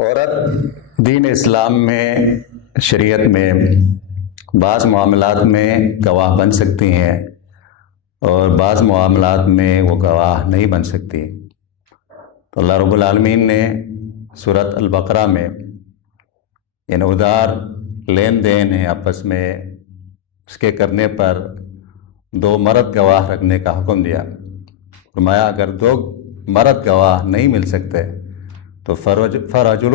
عورت دین اسلام میں شریعت میں بعض معاملات میں گواہ بن سکتی ہیں اور بعض معاملات میں وہ گواہ نہیں بن سکتی۔ تو اللہ رب العالمین نے سورۃ البقرہ میں ادار لین دین ہے آپس میں، اس کے کرنے پر 2 مرد گواہ رکھنے کا حکم دیا۔ فرمایا اگر 2 مرد گواہ نہیں مل سکتے تو فرجل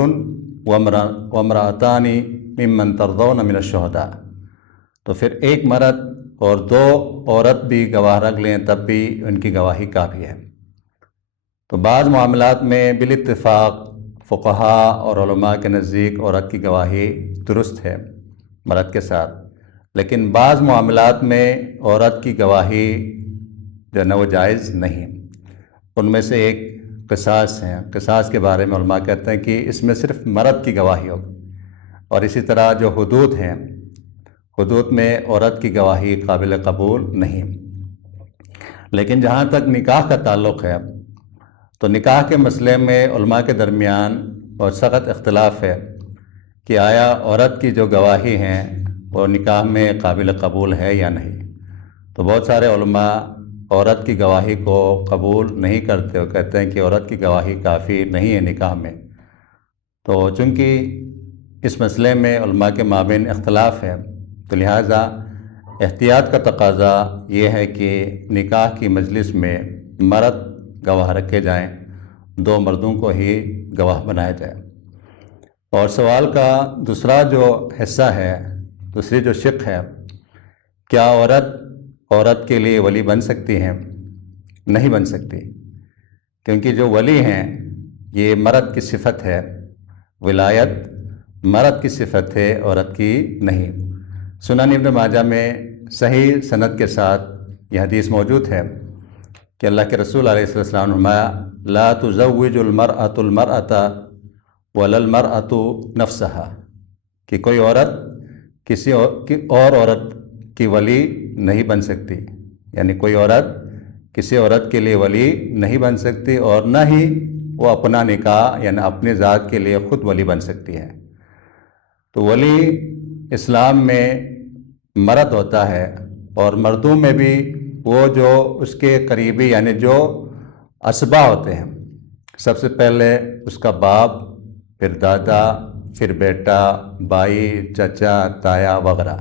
وامرأتان ممن ترضون من الشہداء، تو پھر 1 مرد اور 2 عورت بھی گواہ رکھ لیں تب بھی ان کی گواہی کافی ہے۔ تو بعض معاملات میں بالاتفاق فقہاء اور علماء کے نزدیک عورت کی گواہی درست ہے مرد کے ساتھ، لیکن بعض معاملات میں عورت کی گواہی جو ہے نا وہ جائز نہیں۔ ان میں سے ایک قصاص ہے۔ قصاص کے بارے میں علماء کہتے ہیں کہ اس میں صرف مرد کی گواہی ہو، اور اسی طرح جو حدود ہیں، حدود میں عورت کی گواہی قابل قبول نہیں۔ لیکن جہاں تک نکاح کا تعلق ہے تو نکاح کے مسئلے میں علماء کے درمیان بہت سخت اختلاف ہے کہ آیا عورت کی جو گواہی ہیں وہ نکاح میں قابل قبول ہے یا نہیں۔ تو بہت سارے علماء عورت کی گواہی کو قبول نہیں کرتے اور کہتے ہیں کہ عورت کی گواہی کافی نہیں ہے نکاح میں۔ تو چونکہ اس مسئلے میں علماء کے مابین اختلاف ہے تو لہٰذا احتیاط کا تقاضا یہ ہے کہ نکاح کی مجلس میں مرد گواہ رکھے جائیں، 2 مردوں کو ہی گواہ بنایا جائے۔ اور سوال کا دوسرا جو حصہ ہے، دوسری جو شق ہے، کیا عورت کے لیے ولی بن سکتی ہیں؟ نہیں بن سکتی، کیونکہ جو ولی ہیں یہ مرد کی صفت ہے، ولایت مرد کی صفت ہے، عورت کی نہیں۔ سنن ابن ماجہ میں صحیح سند کے ساتھ یہ حدیث موجود ہے کہ اللہ کے رسول علیہ السلام نے فرمایا لا تزوج المرأة المرأة ولا المرأة نفسها، کہ کوئی عورت کسی اور عورت کی ولی نہیں بن سکتی، یعنی کوئی عورت کسی عورت کے لیے ولی نہیں بن سکتی اور نہ ہی وہ اپنا نکاح یعنی اپنی ذات کے لیے خود ولی بن سکتی ہے۔ تو ولی اسلام میں مرد ہوتا ہے، اور مردوں میں بھی وہ جو اس کے قریبی یعنی جو اسبا ہوتے ہیں، سب سے پہلے اس کا باپ، پھر دادا، پھر بیٹا، بھائی، چچا، تایا وغیرہ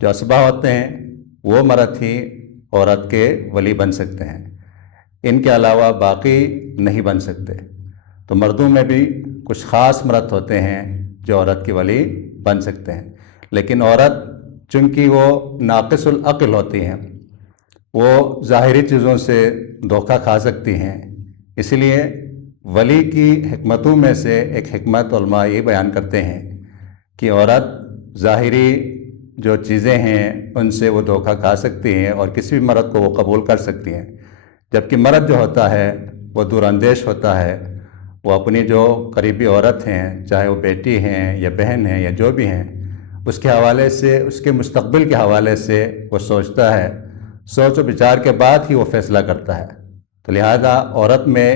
جو اسبا ہوتے ہیں وہ مرد ہی عورت کے ولی بن سکتے ہیں، ان کے علاوہ باقی نہیں بن سکتے۔ تو مردوں میں بھی کچھ خاص مرد ہوتے ہیں جو عورت کی ولی بن سکتے ہیں، لیکن عورت چونکہ وہ ناقص العقل ہوتی ہیں، وہ ظاہری چیزوں سے دھوکہ کھا سکتی ہیں، اس لیے ولی کی حکمتوں میں سے ایک حکمت علماء یہ بیان کرتے ہیں کہ عورت ظاہری جو چیزیں ہیں ان سے وہ دھوکہ کھا سکتی ہیں اور کسی بھی مرد کو وہ قبول کر سکتی ہیں، جبکہ مرد جو ہوتا ہے وہ دور اندیش ہوتا ہے، وہ اپنی جو قریبی عورت ہیں، چاہے وہ بیٹی ہیں یا بہن ہیں یا جو بھی ہیں، اس کے حوالے سے، اس کے مستقبل کے حوالے سے وہ سوچتا ہے، سوچ و بچار کے بعد ہی وہ فیصلہ کرتا ہے۔ تو لہٰذا عورت میں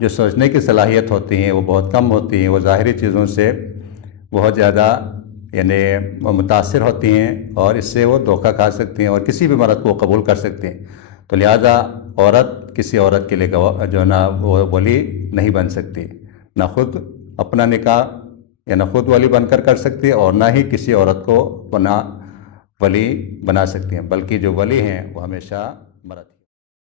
جو سوچنے کی صلاحیت ہوتی ہیں وہ بہت کم ہوتی ہیں، وہ ظاہری چیزوں سے بہت زیادہ یعنی متاثر ہوتی ہیں اور اس سے وہ دھوکہ کھا سکتی ہیں اور کسی بھی مرد کو قبول کر سکتی ہیں۔ تو لہٰذا عورت کسی عورت کے لیے جو ہے نا وہ ولی نہیں بن سکتی، نہ خود اپنا نکاح یا نہ خود ولی بن کر سکتی ہے اور نہ ہی کسی عورت کو ولی بنا سکتی ہیں، بلکہ جو ولی ہیں وہ ہمیشہ مرد ہیں۔